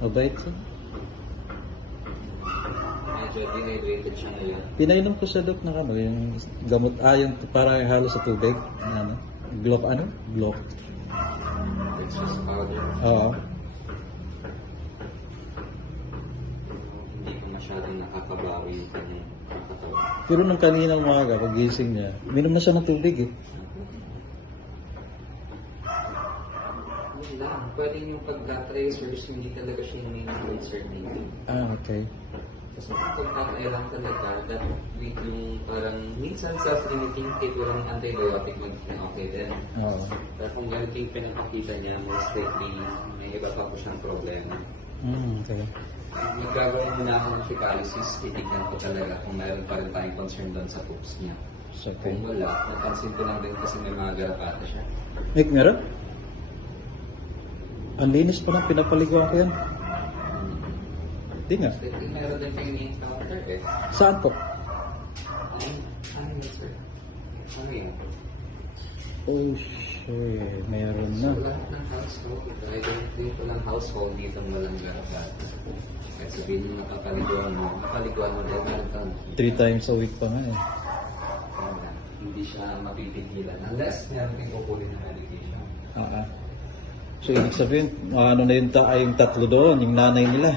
Mabait siya. Medyo dehydrated siya ngayon. Pinainom ko sa Doc na kamo, yung gamot, yung para halo sa tubig. Ano? Glock ano? Glock. It's just powder. Oo. Hindi ko masyadong nakakabawi yung kanyang katawan. Pero nung kaninang umaga, pagising niya, minom na siya ng tubig eh. Hindi lang. Pwede yung pag-tracers, hindi talaga siya yung main concern natin. Okay. Kasi pag-tatay lang talaga, that with yung parang minsan self-limiting kahit walang antibiotic magiging okay din. Oo. Pero kung ganito yung pinapakita niya, most likely may iba pa po siyang problema. Okay. Magkakaroon muna ako ng fecalysis, titignan ko talaga kung mayroon pa rin tayong concern doon sa poops niya. So, okay. Kung wala, napansin ko lang din kasi may mga garapata siya. Nick, meron? Ang linis pa lang, pinapaliguan ko yan. Di nga. Most likely meron din kayo ni-encounter eh. Saan po? Ano yun, sir? Ano yun? Oh, shit. Meron na. So, lahat ng household, either dito lang household, dito walang garapata. Kaya sabihin mo napapaliguan mo dahil meron kang 3 times a week pa nga eh. hindi siya mapipigilan unless meron kang kukunin na medication. So, ibig sabihin, ano na yung tatlo doon, yung nanay nila.